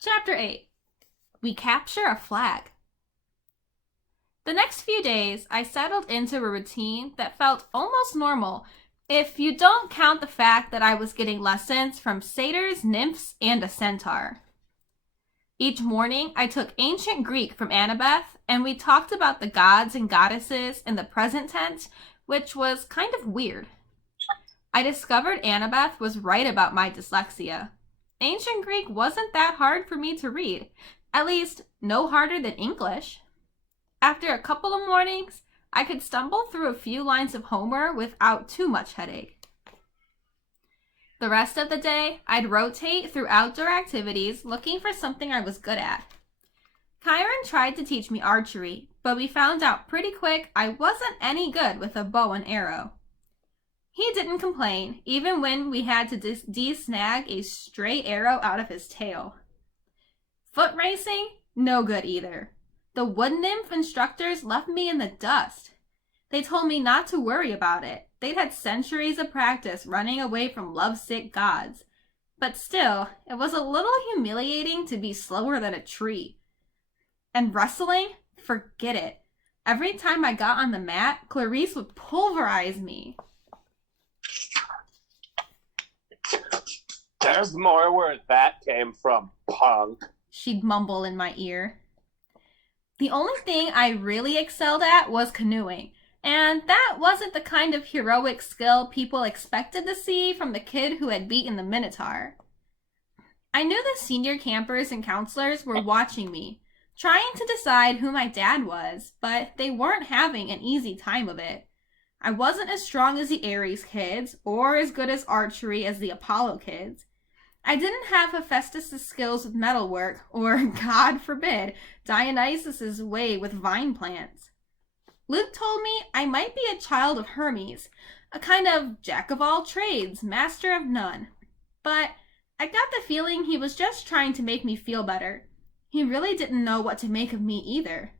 Chapter 8. We capture a flag. The next few days, I settled into a routine that felt almost normal if you don't count the fact that I was getting lessons from satyrs, nymphs, and a centaur. Each morning, I took ancient Greek from Annabeth, and we talked about the gods and goddesses in the present tense, which was kind of weird. I discovered Annabeth was right about my dyslexia. Ancient Greek wasn't that hard for me to read, at least no harder than English. After a couple of mornings, I could stumble through a few lines of Homer without too much headache. The rest of the day, I'd rotate through outdoor activities looking for something I was good at. Kyron tried to teach me archery, but we found out pretty quick I wasn't any good with a bow and arrow. He didn't complain, even when we had to de-snag a stray arrow out of his tail. Foot racing? No good either. The wood nymph instructors left me in the dust. They told me not to worry about it. They'd had centuries of practice running away from lovesick gods. But still, it was a little humiliating to be slower than a tree. And wrestling? Forget it. Every time I got on the mat, Clarice would pulverize me. There's more where that came from, punk. She'd mumble in my ear. The only thing I really excelled at was canoeing, and that wasn't the kind of heroic skill people expected to see from the kid who had beaten the Minotaur. I knew the senior campers and counselors were watching me, trying to decide who my dad was, but they weren't having an easy time of it. I wasn't as strong as the Ares kids, or as good as archery as the Apollo kids. I didn't have Hephaestus' skills with metalwork, or, God forbid, Dionysus' way with vine plants. Luke told me I might be a child of Hermes, a kind of jack-of-all-trades, master of none. But I got the feeling he was just trying to make me feel better. He really didn't know what to make of me either.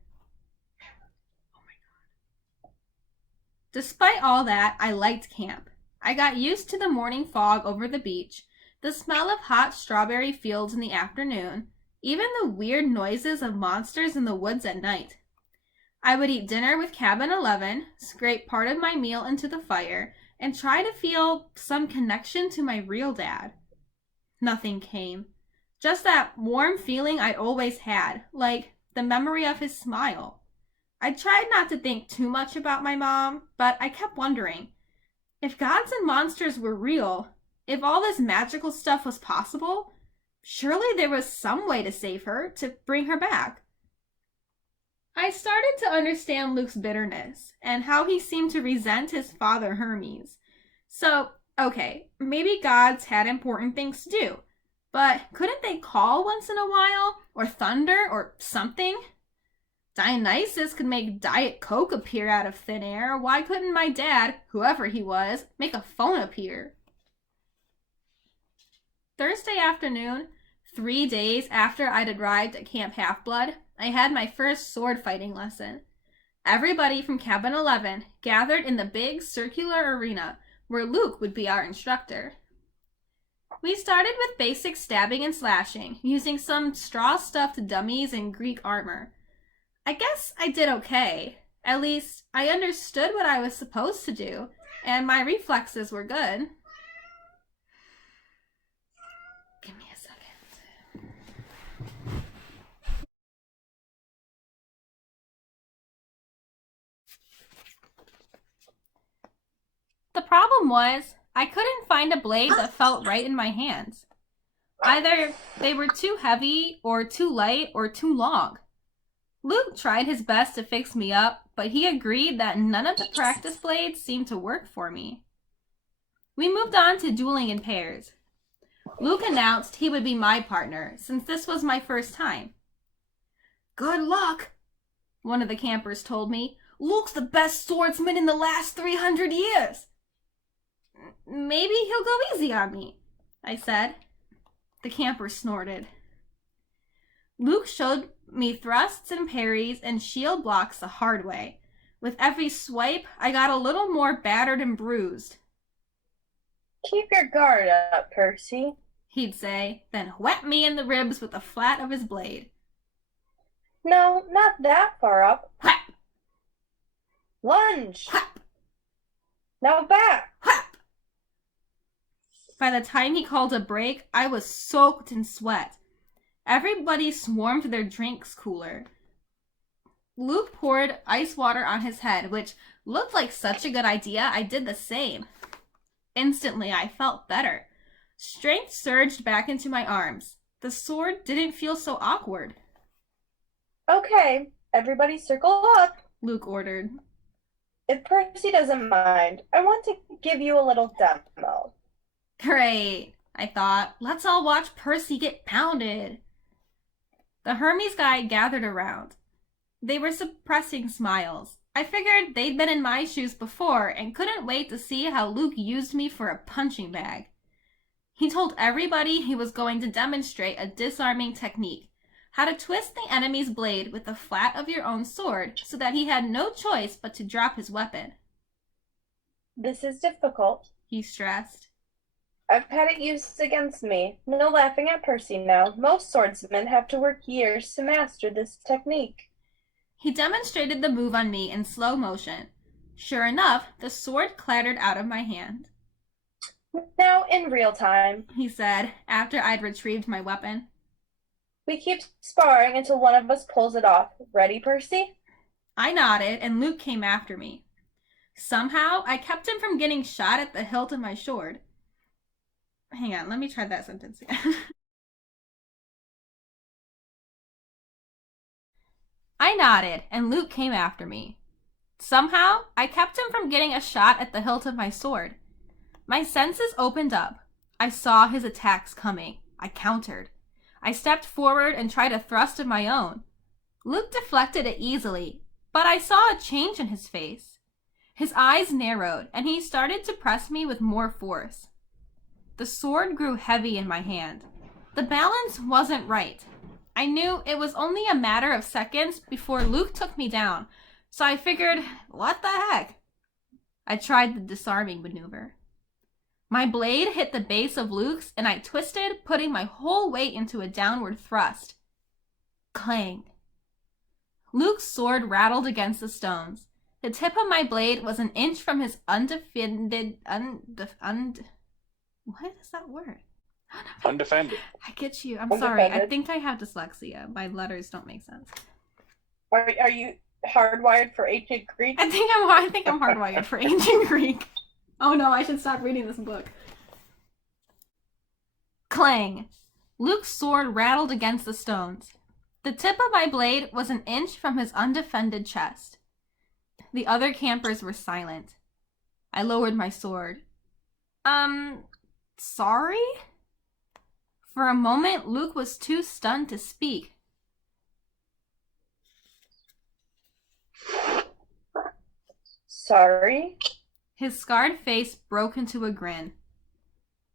Despite all that, I liked camp. I got used to the morning fog over the beach, the smell of hot strawberry fields in the afternoon, even the weird noises of monsters in the woods at night. I would eat dinner with Cabin 11, scrape part of my meal into the fire, and try to feel some connection to my real dad. Nothing came. Just that warm feeling I'd always had, like the memory of his smile. I tried not to think too much about my mom, but I kept wondering, if gods and monsters were real, if all this magical stuff was possible, surely there was some way to save her, to bring her back. I started to understand Luke's bitterness, and how he seemed to resent his father Hermes. So, okay, maybe gods had important things to do, but couldn't they call once in a while, or thunder, or something? Dionysus could make Diet Coke appear out of thin air. Why couldn't my dad, whoever he was, make a phone appear? Thursday afternoon, 3 days after I'd arrived at Camp Half-Blood, I had my first sword fighting lesson. Everybody from Cabin 11 gathered in the big circular arena where Luke would be our instructor. We started with basic stabbing and slashing, using some straw-stuffed dummies in Greek armor. I guess I did okay. At least, I understood what I was supposed to do, and my reflexes were good. Give me a second. The problem was, I couldn't find a blade that felt right in my hands. Either they were too heavy, or too light, or too long. Luke tried his best to fix me up, but he agreed that none of the practice blades seemed to work for me. We moved on to dueling in pairs. Luke announced he would be my partner, since this was my first time. "Good luck," one of the campers told me. "Luke's the best swordsman in the last 300 years. "Maybe he'll go easy on me," I said. The camper snorted. Luke showed me thrusts and parries and shield blocks the hard way. With every swipe, I got a little more battered and bruised. "Keep your guard up, Percy," he'd say, then whap me in the ribs with the flat of his blade. No, not that far up. Whap! Lunge! Whap! Now back! Whap! By the time he called a break, I was soaked in sweat. Everybody swarmed their drinks cooler. Luke poured ice water on his head, which looked like such a good idea. I did the same. Instantly, I felt better. Strength surged back into my arms. The sword didn't feel so awkward. Okay, everybody circle up. Luke ordered. If Percy doesn't mind, I want to give you a little demo. Great, I thought. Let's all watch Percy get pounded. The Hermes guy gathered around. They were suppressing smiles. I figured they'd been in my shoes before and couldn't wait to see how Luke used me for a punching bag. He told everybody he was going to demonstrate a disarming technique, how to twist the enemy's blade with the flat of your own sword so that he had no choice but to drop his weapon. This is difficult, he stressed. I've had it used against me. No laughing at Percy now. Most swordsmen have to work years to master this technique. He demonstrated the move on me in slow motion. Sure enough, the sword clattered out of my hand. Now, in real time, he said, after I'd retrieved my weapon. We keep sparring until one of us pulls it off. Ready, Percy? I nodded, and Luke came after me. Somehow, I kept him from getting shot at the hilt of my sword. Hang on, let me try that sentence again. I nodded, and Luke came after me. Somehow, I kept him from getting a shot at the hilt of my sword. My senses opened up. I saw his attacks coming. I countered. I stepped forward and tried a thrust of my own. Luke deflected it easily, but I saw a change in his face. His eyes narrowed, and he started to press me with more force. The sword grew heavy in my hand. The balance wasn't right. I knew it was only a matter of seconds before Luke took me down, so I figured, what the heck? I tried the disarming maneuver. My blade hit the base of Luke's, and I twisted, putting my whole weight into a downward thrust. Clang. Luke's sword rattled against the stones. The tip of my blade was an inch from his undefended... What is that word? Undefended. I get you. I'm sorry. I think I have dyslexia. My letters don't make sense. Are you hardwired for ancient Greek? I think I'm hardwired for ancient Greek. Oh no, I should stop reading this book. Clang. Luke's sword rattled against the stones. The tip of my blade was an inch from his undefended chest. The other campers were silent. I lowered my sword. Sorry? For a moment, Luke was too stunned to speak. Sorry? His scarred face broke into a grin.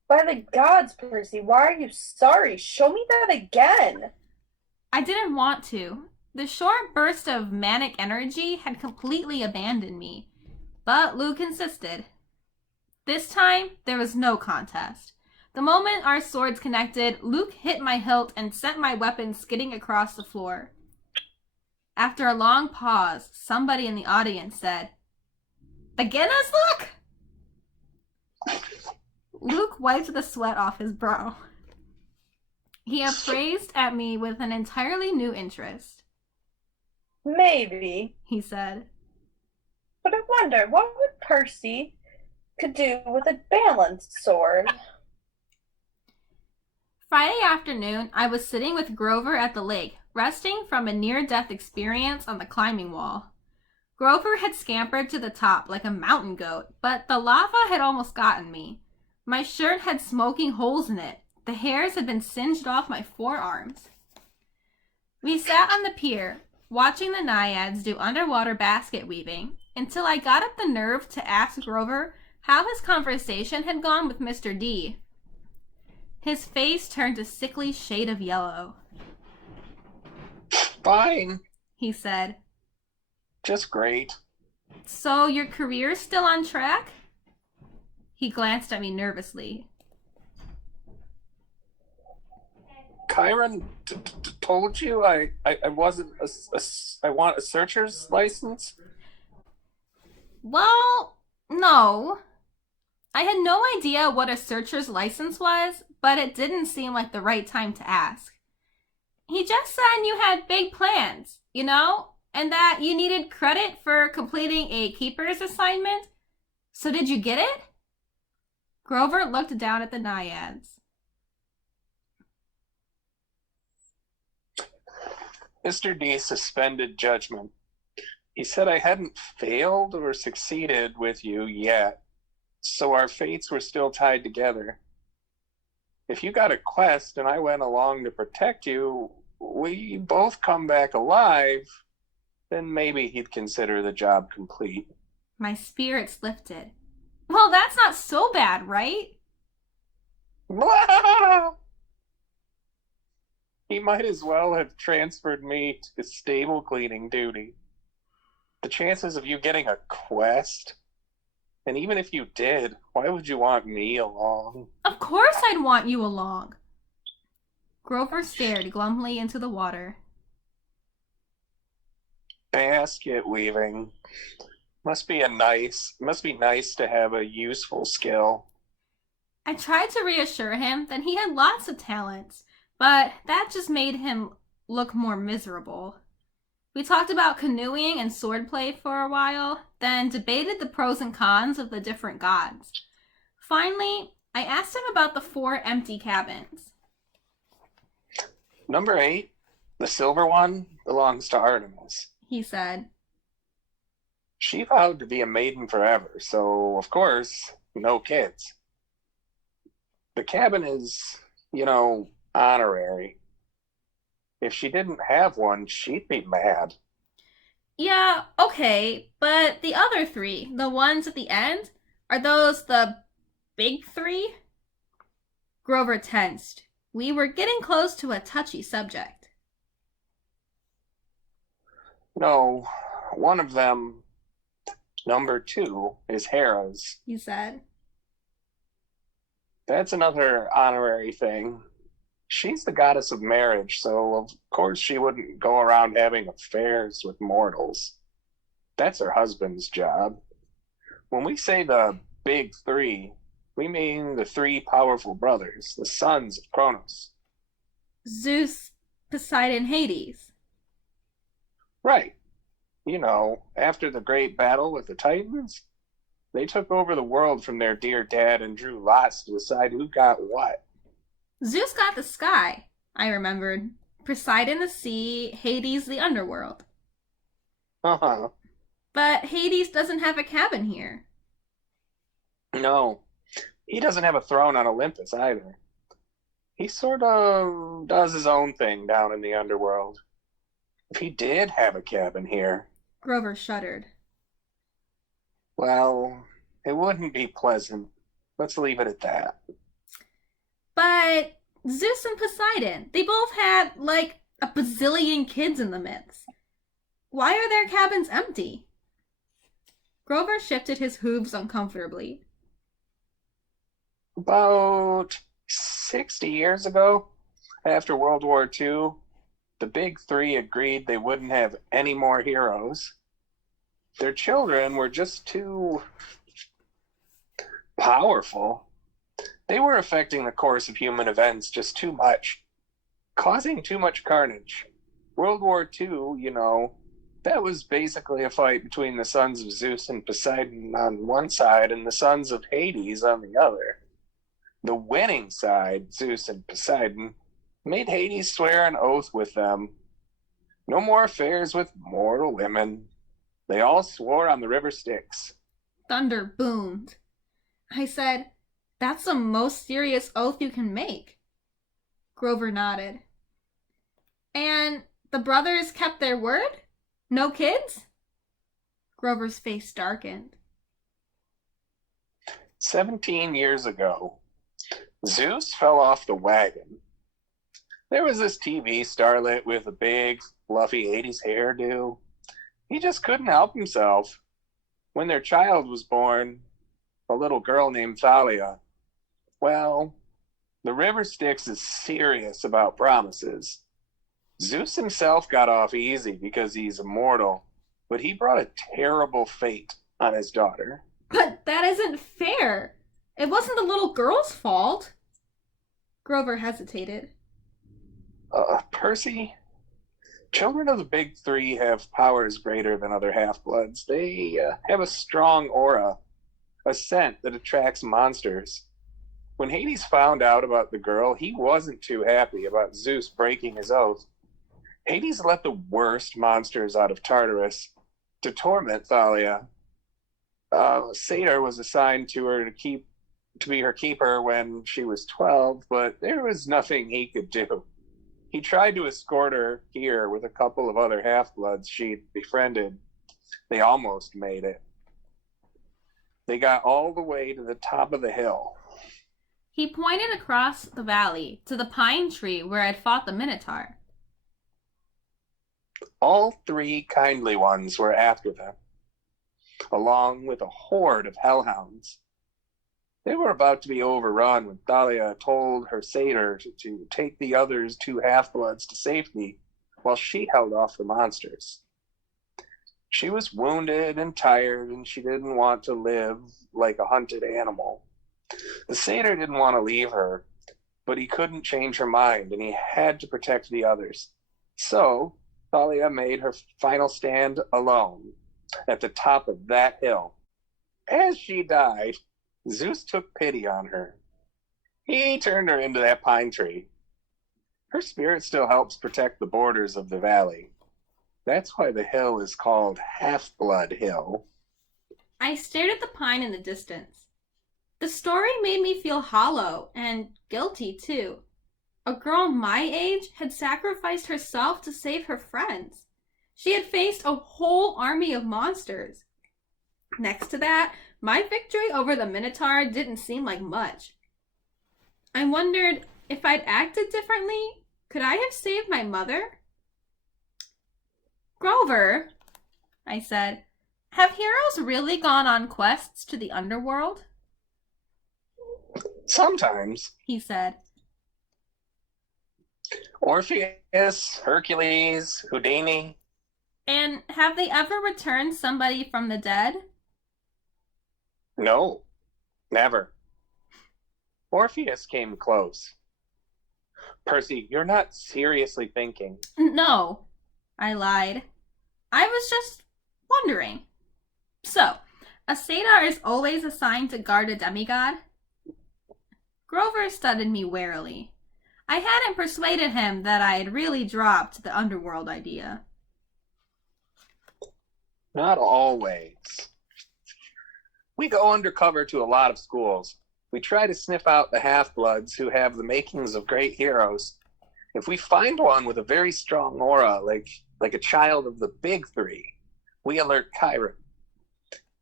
By the gods, Percy, why are you sorry? Show me that again. I didn't want to. The short burst of manic energy had completely abandoned me, but Luke insisted. This time, there was no contest. The moment our swords connected, Luke hit my hilt and sent my weapon skidding across the floor. After a long pause, somebody in the audience said, "Beginner's luck?" Luke wiped the sweat off his brow. He appraised at me with an entirely new interest. Maybe, he said. But I wonder, what would Percy could do with a balanced sword? Friday afternoon, I was sitting with Grover at the lake, resting from a near-death experience on the climbing wall. Grover had scampered to the top like a mountain goat, but the lava had almost gotten me. My shirt had smoking holes in it. The hairs had been singed off my forearms. We sat on the pier, watching the naiads do underwater basket weaving, until I got up the nerve to ask Grover how his conversation had gone with Mr. D. His face turned a sickly shade of yellow. Fine, he said. Just great. So your career's still on track? He glanced at me nervously. Chiron told you I wasn't I want a searcher's license? Well, no. I had no idea what a searcher's license was, but it didn't seem like the right time to ask. He just said you had big plans, and that you needed credit for completing a keeper's assignment. So did you get it? Grover looked down at the naiads. Mr. D suspended judgment. He said I hadn't failed or succeeded with you yet, so our fates were still tied together. If you got a quest and I went along to protect you, we both come back alive, then maybe he'd consider the job complete. My spirits lifted. Well, that's not so bad, right? He might as well have transferred me to stable cleaning duty. The chances of you getting a quest, and even if you did, why would you want me along? Of course I'd want you along. Grover stared glumly into the water. Basket weaving. Must be nice to have a useful skill. I tried to reassure him that he had lots of talents, but that just made him look more miserable. We talked about canoeing and swordplay for a while, then debated the pros and cons of the different gods. Finally, I asked him about the 4 empty cabins. Number 8, the silver one, belongs to Artemis, he said. She vowed to be a maiden forever, so, of course, no kids. The cabin is, honorary. If she didn't have one, she'd be mad. Yeah, okay, but the other 3, the ones at the end, are those the big 3? Grover tensed. We were getting close to a touchy subject. No, one of them, number 2, is Hera's, he said. That's another honorary thing. She's the goddess of marriage, so of course she wouldn't go around having affairs with mortals. That's her husband's job. When we say the big 3, we mean the 3 powerful brothers, the sons of Kronos. Zeus, Poseidon, Hades. Right. After the great battle with the Titans, they took over the world from their dear dad and drew lots to decide who got what. Zeus got the sky, I remembered. Poseidon the sea, Hades the underworld. Uh-huh. But Hades doesn't have a cabin here. No, he doesn't have a throne on Olympus either. He sort of does his own thing down in the underworld. If he did have a cabin here, Grover shuddered. well, it wouldn't be pleasant. Let's leave it at that. But Zeus and Poseidon, they both had, a bazillion kids in the mix. Why are their cabins empty? Grover shifted his hooves uncomfortably. About 60 years ago, after World War II, the big 3 agreed they wouldn't have any more heroes. Their children were just too powerful. They were affecting the course of human events just too much, causing too much carnage. World War II, that was basically a fight between the sons of Zeus and Poseidon on one side and the sons of Hades on the other. The winning side, Zeus and Poseidon, made Hades swear an oath with them. No more affairs with mortal women. They all swore on the river Styx. Thunder boomed. I said, that's the most serious oath you can make. Grover nodded. And the brothers kept their word? No kids? Grover's face darkened. 17 years ago, Zeus fell off the wagon. There was this TV starlet with a big, fluffy 80s hairdo. He just couldn't help himself. When their child was born, a little girl named Thalia, well, The River Styx is serious about promises. Zeus himself got off easy because he's immortal, but he brought a terrible fate on his daughter. But that isn't fair. It wasn't the little girl's fault. Grover hesitated. Percy, children of the big three have powers greater than other half-bloods. They have a strong aura, a scent that attracts monsters. When Hades found out about the girl, he wasn't too happy about Zeus breaking his oath. Hades let the worst monsters out of Tartarus to torment Thalia. Satyr was assigned to her to be her keeper when she was 12, but there was nothing he could do. He tried to escort her here with a couple of other half-bloods she'd befriended. They almost made it. They got all the way to the top of the hill. He pointed across the valley to the pine tree where I'd fought the Minotaur. All three kindly ones were after them, along with a horde of hellhounds. They were about to be overrun when Thalia told her satyr to take the others two half-bloods to safety while she held off the monsters. She was wounded and tired, and she didn't want to live like a hunted animal. The satyr didn't want to leave her, but he couldn't change her mind, and he had to protect the others. So Thalia made her final stand alone at the top of that hill. As she died, Zeus took pity on her. He turned her into that pine tree. Her spirit still helps protect the borders of the valley. That's why the hill is called Half-Blood Hill. I stared at the pine in the distance. The story made me feel hollow and guilty, too. A girl my age had sacrificed herself to save her friends. She had faced a whole army of monsters. Next to that, my victory over the Minotaur didn't seem like much. I wondered if I'd acted differently. Could I have saved my mother? Grover, I said, have heroes really gone on quests to the underworld? Sometimes. He said. Orpheus, Hercules, Houdini. And have they ever returned somebody from the dead? No, never. Orpheus came close. Percy, you're not seriously thinking. No, I lied. I was just wondering. So, a satyr is always assigned to guard a demigod? Grover studied me warily. I hadn't persuaded him that I had really dropped the underworld idea. Not always. We go undercover to a lot of schools. We try to sniff out the half-bloods who have the makings of great heroes. If we find one with a very strong aura, like a child of the big three, we alert Chiron.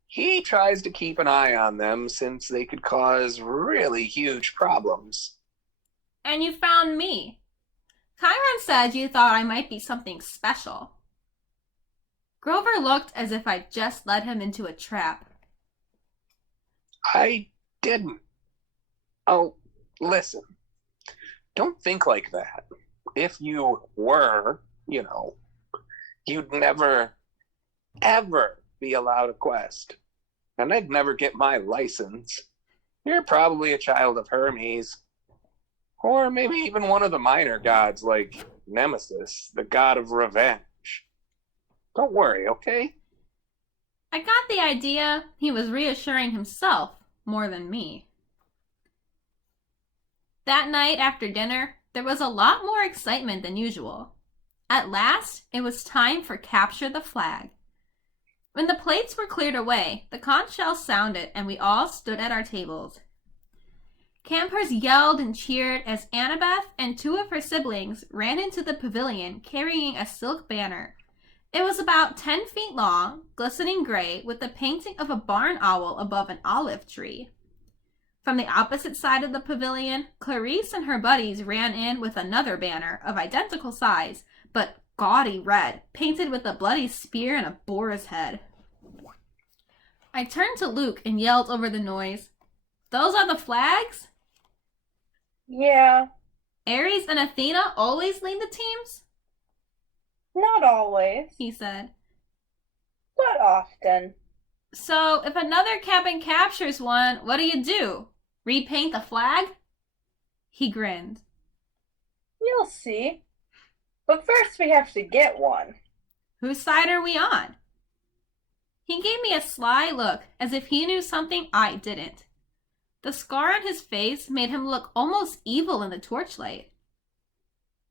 He tries to keep an eye on them since they could cause really huge problems. And you found me. Chiron said you thought I might be something special. Grover looked as if I'd just led him into a trap. I didn't. Oh, listen. Don't think like that. If you were, you'd never, ever be allowed a quest. And I'd never get my license. You're probably a child of Hermes. Or maybe even one of the minor gods like Nemesis, the god of revenge. Don't worry, okay? I got the idea he was reassuring himself more than me. That night after dinner, there was a lot more excitement than usual. At last, it was time for Capture the Flag. When the plates were cleared away, the conch shell sounded and we all stood at our tables. Campers yelled and cheered as Annabeth and two of her siblings ran into the pavilion carrying a silk banner. It was about 10 feet long, glistening gray, with the painting of a barn owl above an olive tree. From the opposite side of the pavilion, Clarice and her buddies ran in with another banner of identical size, but gaudy red, painted with a bloody spear and a boar's head. I turned to Luke and yelled over the noise, "Those are the flags?" Yeah, Ares and Athena always lead the teams? not always, He said. but often. So, if another cabin captures one, what do? Repaint the flag? He grinned. You'll see. But first we have to get one. Whose side are we on? He gave me a sly look, as if he knew something I didn't. The scar on his face made him look almost evil in the torchlight.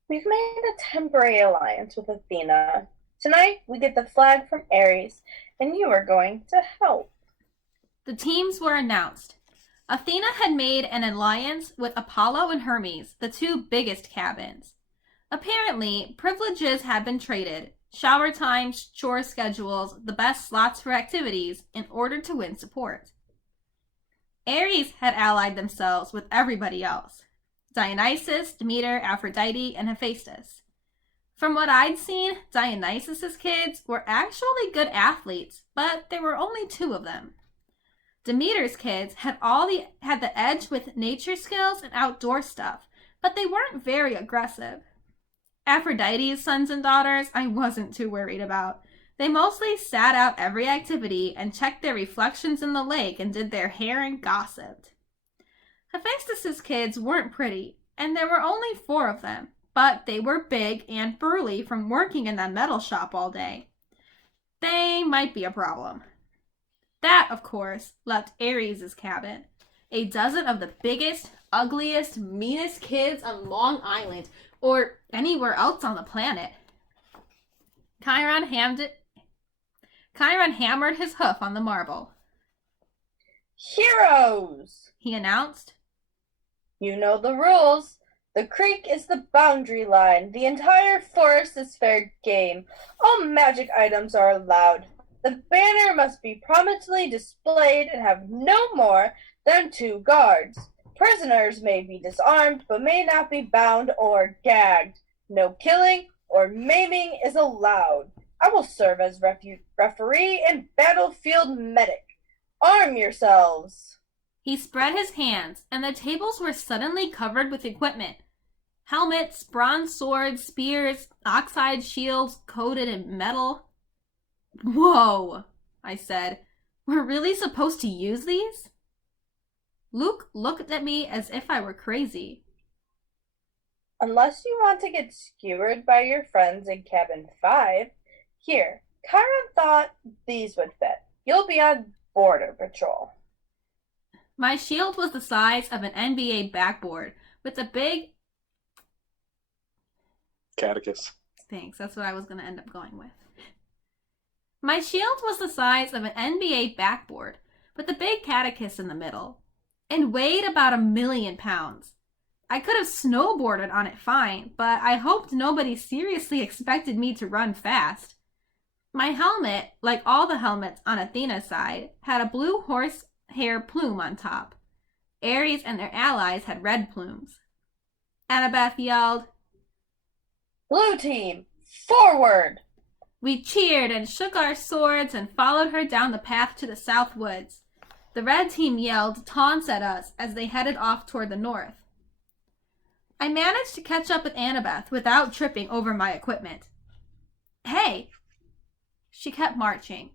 We've made a temporary alliance with Athena. Tonight we get the flag from Ares, and you are going to help. The teams were announced. Athena had made an alliance with Apollo and Hermes, the two biggest cabins. Apparently, privileges had been traded, shower times, chore schedules, the best slots for activities, in order to win support. Ares had allied themselves with everybody else: Dionysus, Demeter, Aphrodite, and Hephaestus. From what I'd seen, Dionysus's kids were actually good athletes, but there were only 2 of them. Demeter's kids had the edge with nature skills and outdoor stuff, but they weren't very aggressive. Aphrodite's sons and daughters I wasn't too worried about. They mostly sat out every activity and checked their reflections in the lake and did their hair and gossiped. Hephaestus's kids weren't pretty, and there were only 4 of them, but they were big and burly from working in that metal shop all day. They might be a problem. That, of course, left Ares' cabin. A dozen of the biggest, ugliest, meanest kids on Long Island, or anywhere else on the planet. Chiron hammered his hoof on the marble. Heroes! He announced. You know the rules. The creek is the boundary line. The entire forest is fair game. All magic items are allowed. The banner must be prominently displayed and have no more than 2 guards. Prisoners may be disarmed but may not be bound or gagged. No killing or maiming is allowed. I will serve as referee and battlefield medic. Arm yourselves. He spread his hands, and the tables were suddenly covered with equipment. Helmets, bronze swords, spears, oxide shields coated in metal. Whoa, I said. We're really supposed to use these? Luke looked at me as if I were crazy. Unless you want to get skewered by your friends in cabin 5, here, Chiron thought these would fit. You'll be on border patrol. My shield was the size of an NBA backboard with a big... Catechus. Thanks, that's what I was going to end up going with. My shield was the size of an NBA backboard with a big catechus in the middle, and weighed about 1,000,000 pounds. I could have snowboarded on it fine, but I hoped nobody seriously expected me to run fast. My helmet, like all the helmets on Athena's side, had a blue horsehair plume on top. Ares and their allies had red plumes. Annabeth yelled, Blue team, forward! We cheered and shook our swords and followed her down the path to the south woods. The red team yelled taunts at us as they headed off toward the north. I managed to catch up with Annabeth without tripping over my equipment. Hey! She kept marching.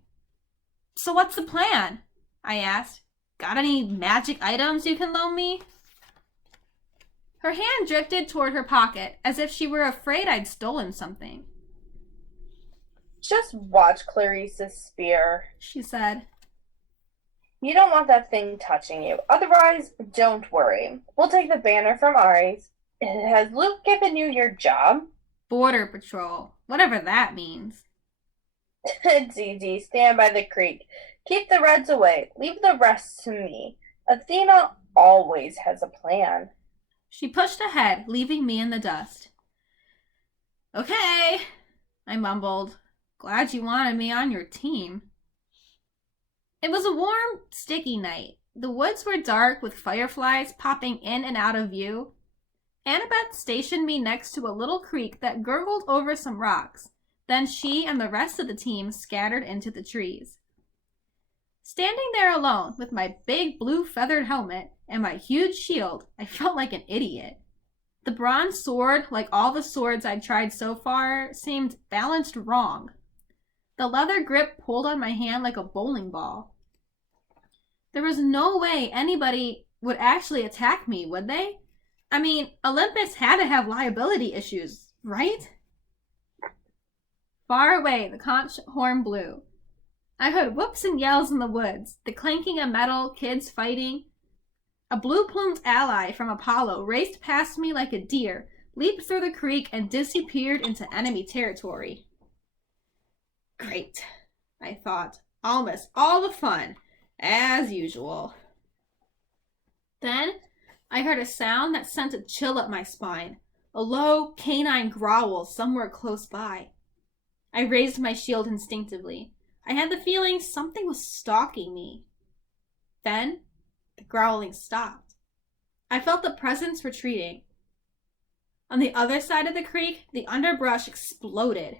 So what's the plan? I asked. Got any magic items you can loan me? Her hand drifted toward her pocket as if she were afraid I'd stolen something. Just watch Clarice's spear, she said. You don't want that thing touching you. Otherwise, don't worry. We'll take the banner from Ares. Has Luke given you your job? Border patrol. Whatever that means. It's easy. Stand by the creek. Keep the Reds away. Leave the rest to me. Athena always has a plan. She pushed ahead, leaving me in the dust. Okay, I mumbled. Glad you wanted me on your team. It was a warm, sticky night. The woods were dark with fireflies popping in and out of view. Annabeth stationed me next to a little creek that gurgled over some rocks. Then she and the rest of the team scattered into the trees. Standing there alone with my big blue feathered helmet and my huge shield, I felt like an idiot. The bronze sword, like all the swords I'd tried so far, seemed balanced wrong. The leather grip pulled on my hand like a bowling ball. There was no way anybody would actually attack me, would they? I mean, Olympus had to have liability issues, right? Far away, the conch horn blew. I heard whoops and yells in the woods, the clanking of metal, kids fighting. A blue-plumed ally from Apollo raced past me like a deer, leaped through the creek, and disappeared into enemy territory. Great, I thought. I'll miss all the fun, as usual. Then I heard a sound that sent a chill up my spine, a low canine growl somewhere close by. I raised my shield instinctively. I had the feeling something was stalking me. Then the growling stopped. I felt the presence retreating. On the other side of the creek, the underbrush exploded.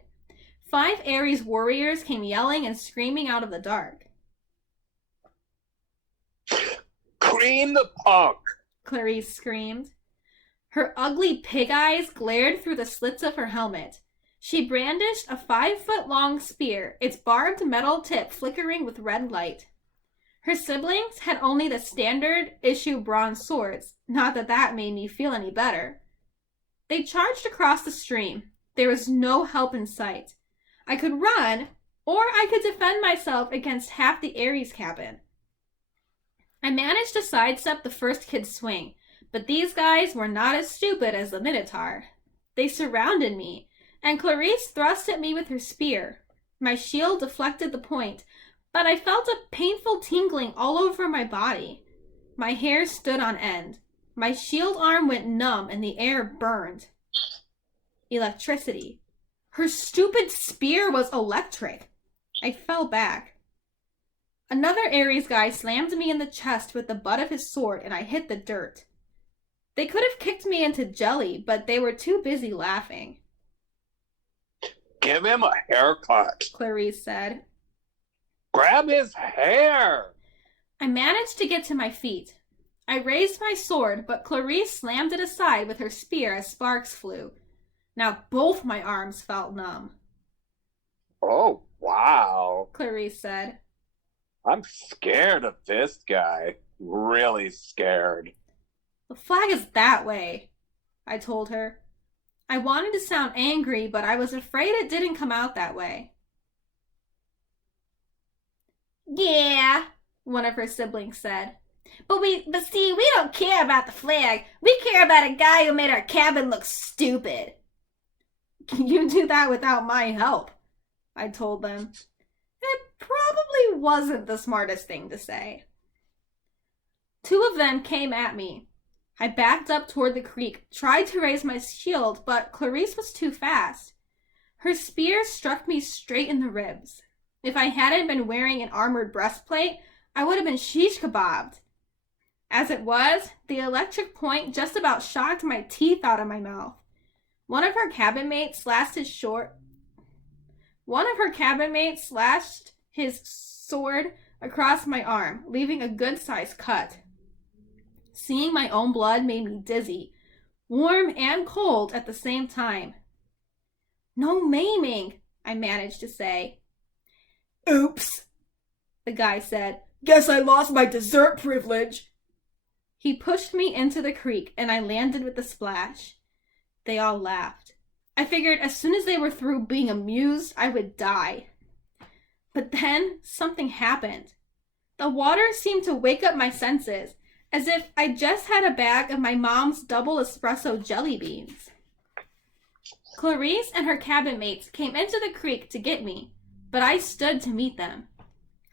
5 Ares warriors came yelling and screaming out of the dark. Cream the punk! Clarice screamed. Her ugly pig eyes glared through the slits of her helmet. She brandished a 5-foot-long spear, its barbed metal tip flickering with red light. Her siblings had only the standard-issue bronze swords, not that that made me feel any better. They charged across the stream. There was no help in sight. I could run, or I could defend myself against half the Ares cabin. I managed to sidestep the first kid's swing, but these guys were not as stupid as the Minotaur. They surrounded me, and Clarice thrust at me with her spear. My shield deflected the point, but I felt a painful tingling all over my body. My hair stood on end. My shield arm went numb and the air burned. Electricity. Her stupid spear was electric. I fell back. Another Ares guy slammed me in the chest with the butt of his sword and I hit the dirt. They could have kicked me into jelly, but they were too busy laughing. Give him a haircut, Clarice said. Grab his hair! I managed to get to my feet. I raised my sword, but Clarice slammed it aside with her spear as sparks flew. Now both my arms felt numb. Oh, wow, Clarice said. I'm scared of this guy. Really scared. The flag is that way, I told her. I wanted to sound angry, but I was afraid it didn't come out that way. Yeah, one of her siblings said. But see, we don't care about the flag. We care about a guy who made our cabin look stupid. You do that without my help, I told them. It probably wasn't the smartest thing to say. 2 of them came at me. I backed up toward the creek, tried to raise my shield, but Clarice was too fast. Her spear struck me straight in the ribs. If I hadn't been wearing an armored breastplate, I would have been shish kebabbed. As it was, the electric point just about shocked my teeth out of my mouth. One of her cabin mates slashed his sword across my arm, leaving a good-sized cut. Seeing my own blood made me dizzy, warm and cold at the same time. No maiming, I managed to say. Oops, the guy said. Guess I lost my dessert privilege. He pushed me into the creek and I landed with a splash. They all laughed. I figured as soon as they were through being amused, I would die. But then something happened. The water seemed to wake up my senses, as if I just had a bag of my mom's double espresso jelly beans. Clarice and her cabin mates came into the creek to get me, but I stood to meet them.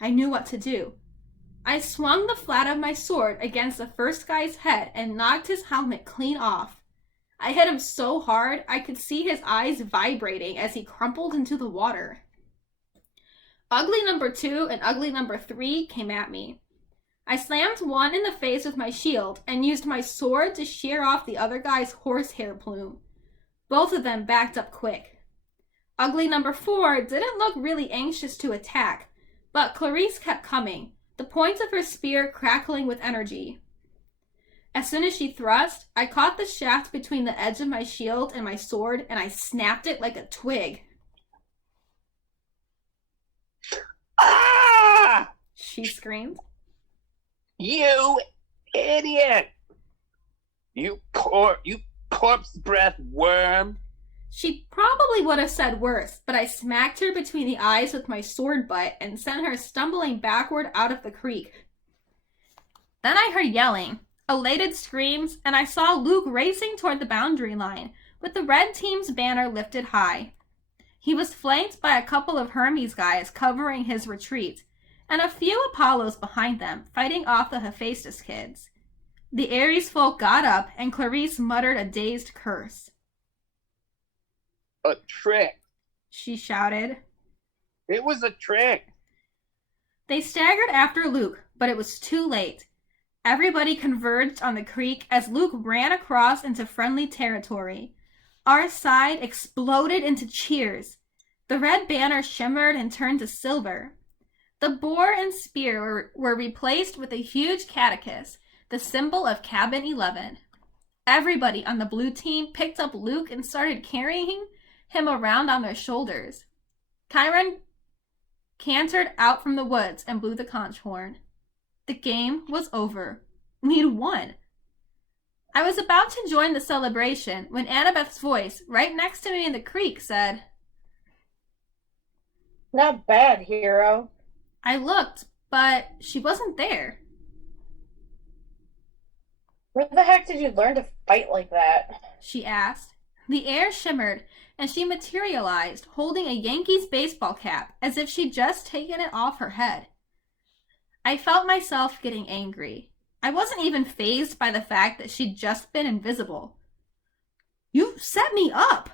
I knew what to do. I swung the flat of my sword against the first guy's head and knocked his helmet clean off. I hit him so hard I could see his eyes vibrating as he crumpled into the water. Ugly number 2 and ugly number 3 came at me. I slammed one in the face with my shield and used my sword to shear off the other guy's horsehair plume. Both of them backed up quick. Ugly number 4 didn't look really anxious to attack, but Clarice kept coming, the point of her spear crackling with energy. As soon as she thrust, I caught the shaft between the edge of my shield and my sword, and I snapped it like a twig. Ah! She screamed. You idiot! You corpse breath worm! She probably would have said worse, but I smacked her between the eyes with my sword butt and sent her stumbling backward out of the creek. Then I heard yelling, elated screams, and I saw Luke racing toward the boundary line, with the red team's banner lifted high. He was flanked by a couple of Hermes guys covering his retreat, and a few Apollos behind them, fighting off the Hephaestus kids. The Ares folk got up, and Clarice muttered a dazed curse. A trick! She shouted. It was a trick! They staggered after Luke, but it was too late. Everybody converged on the creek as Luke ran across into friendly territory. Our side exploded into cheers. The red banner shimmered and turned to silver. The boar and spear were replaced with a huge catechus, the symbol of Cabin 11. Everybody on the blue team picked up Luke and started carrying him around on their shoulders. Chiron cantered out from the woods and blew the conch horn. The game was over. We'd won. I was about to join the celebration when Annabeth's voice, right next to me in the creek, said, Not bad, hero. I looked, but she wasn't there. Where the heck did you learn to fight like that? She asked. The air shimmered, and she materialized, holding a Yankees baseball cap as if she'd just taken it off her head. I felt myself getting angry. I wasn't even fazed by the fact that she'd just been invisible. You set me up,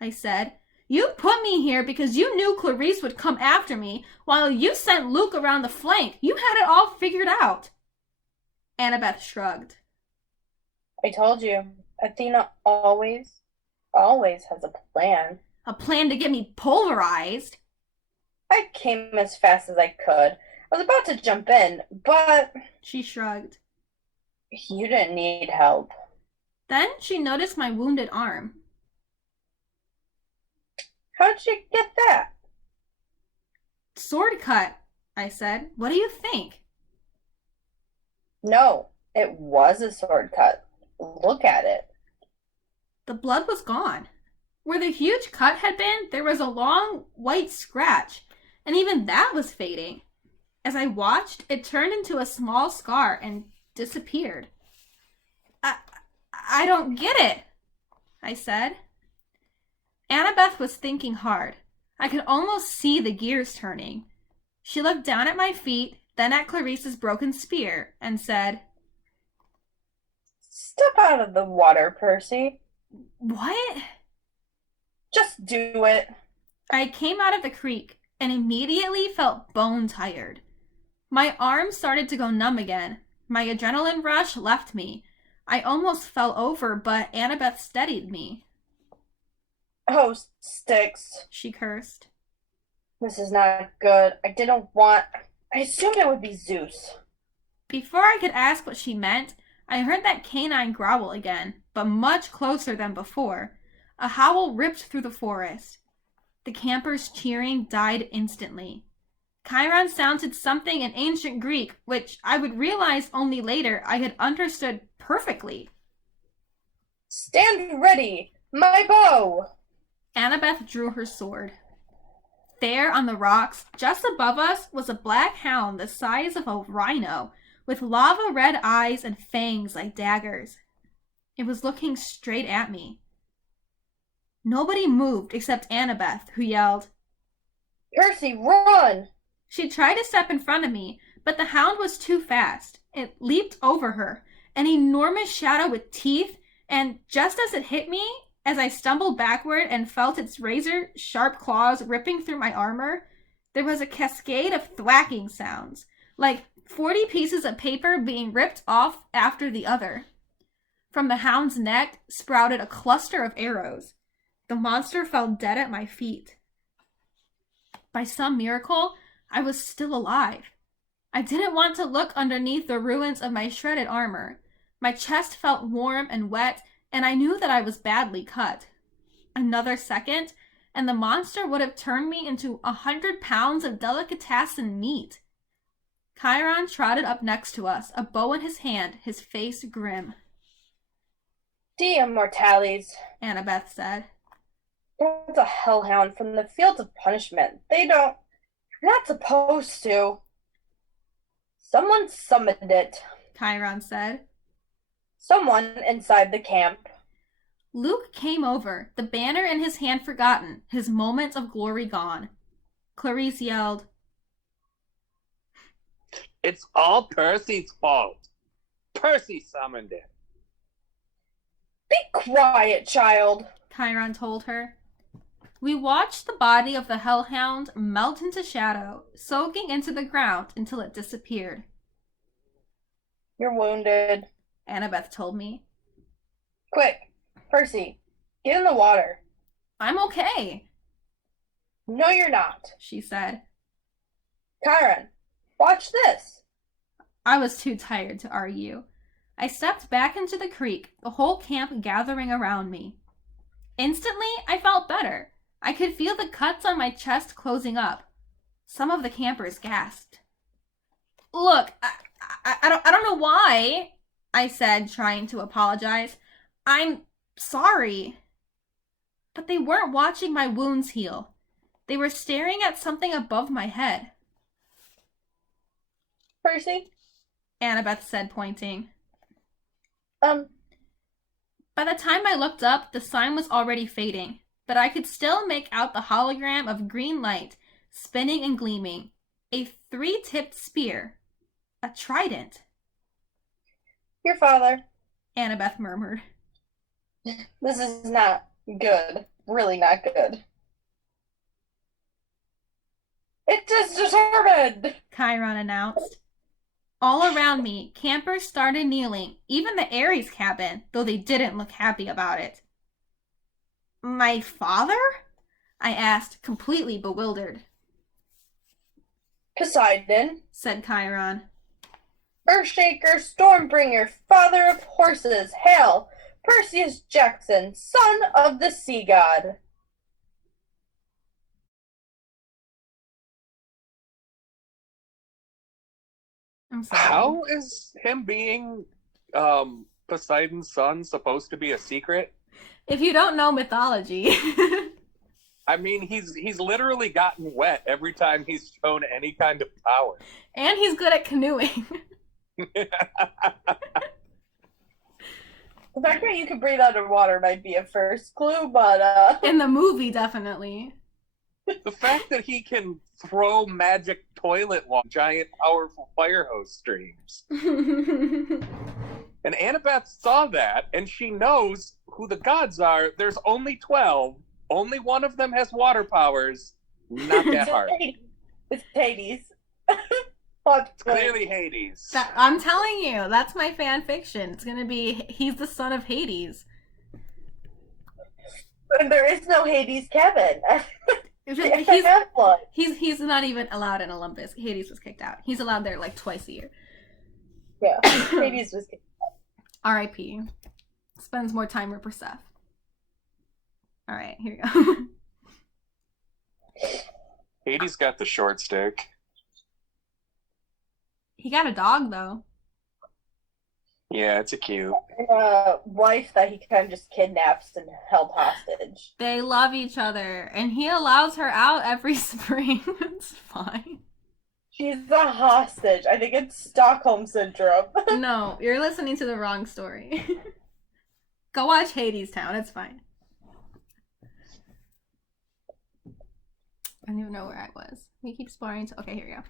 I said. You put me here because you knew Clarice would come after me, while you sent Luke around the flank. You had it all figured out. Annabeth shrugged. I told you, Athena always has a plan. A plan to get me pulverized? I came as fast as I could. I was about to jump in, but... She shrugged. You didn't need help. Then she noticed my wounded arm. How'd you get that? Sword cut, I said. What do you think? No, it was a sword cut. Look at it. The blood was gone. Where the huge cut had been, there was a long white scratch, and even that was fading. As I watched, it turned into a small scar and disappeared. I don't get it, I said. Annabeth was thinking hard. I could almost see the gears turning. She looked down at my feet, then at Clarice's broken spear, and said, Step out of the water, Percy. What? Just do it. I came out of the creek and immediately felt bone tired. My arms started to go numb again. My adrenaline rush left me. I almost fell over, but Annabeth steadied me. Oh, sticks. She cursed. This is not good. I assumed it would be Zeus. Before I could ask what she meant, I heard that canine growl again, but much closer than before. A howl ripped through the forest. The campers' cheering died instantly. Chiron sounded something in ancient Greek, which I would realize only later I had understood perfectly. Stand ready! My bow! Annabeth drew her sword. There on the rocks, just above us, was a black hound the size of a rhino, with lava-red eyes and fangs like daggers. It was looking straight at me. Nobody moved except Annabeth, who yelled, Percy, run! She tried to step in front of me, but the hound was too fast. It leaped over her, an enormous shadow with teeth, and just as it hit me, as I stumbled backward and felt its razor-sharp claws ripping through my armor, there was a cascade of thwacking sounds, like 40 pieces of paper being ripped off after the other. From the hound's neck sprouted a cluster of arrows. The monster fell dead at my feet. By some miracle, I was still alive. I didn't want to look underneath the ruins of my shredded armor. My chest felt warm and wet, and I knew that I was badly cut. Another second, and the monster would have turned me into 100 pounds of delicatessen meat. Chiron trotted up next to us, a bow in his hand, his face grim. "Dear mortales," Annabeth said. "That's a hellhound from the fields of punishment. You're not supposed to." "Someone summoned it," Chiron said. "Someone inside the camp." Luke came over, the banner in his hand forgotten, his moments of glory gone. Clarice yelled, "It's all Percy's fault. Percy summoned it." "Be quiet, child," Chiron told her. We watched the body of the hellhound melt into shadow, soaking into the ground until it disappeared. "You're wounded," Annabeth told me. "Quick, Percy, get in the water." I'm okay, "No, you're not." she said. "Chiron, watch this." I was too tired to argue. I stepped back into the creek, the whole camp gathering around me. Instantly, I felt better. I could feel the cuts on my chest closing up. Some of the campers gasped. Look, I don't know why, I said, trying to apologize. I'm sorry. But they weren't watching my wounds heal. They were staring at something above my head. "Percy?" Annabeth said, pointing. "Um, By the time I looked up, the sign was already fading, but I could still make out the hologram of green light, spinning and gleaming. A 3-tipped spear. A trident. your father." Annabeth murmured. "This is not good. Really not good." "It is determined," Chiron announced. All around me, campers started kneeling, even the Ares cabin, though they didn't look happy about it. My father? I asked, completely bewildered. "Poseidon, Said Chiron. Earthshaker, Stormbringer, father of horses, hail! Perseus Jackson, son of the sea god." I'm sorry. How is him being Poseidon's son supposed to be a secret? If you don't know mythology. I mean, he's literally gotten wet every time he's shown any kind of power. And he's good at canoeing. The fact that you can breathe underwater might be a first clue, but In the movie, definitely. The fact that he can throw magic toilet water, giant powerful fire hose streams. And Annabeth saw that, and she knows who the gods are. There's only 12. Only one of them has water powers. Not that hard. it's Hades. It's clearly Hades. I'm telling you, that's my fan fiction. It's gonna be, he's the son of Hades. And there is no Hades cabin. He's not even allowed in Olympus. Hades was kicked out. He's allowed there like twice a year. Yeah, Hades was kicked out. R.I.P. Spends more time with Persephone. All right, here we go. Hades got the short stick. He got a dog though. Yeah, it's a cute. And a wife that he kind of just kidnaps and held hostage. They love each other, and he allows her out every spring. It's fine. She's a hostage. I think it's Stockholm Syndrome. No, you're listening to the wrong story. Go watch Hades Town. It's fine. I don't even know where I was. We keep exploring. Okay, here we go.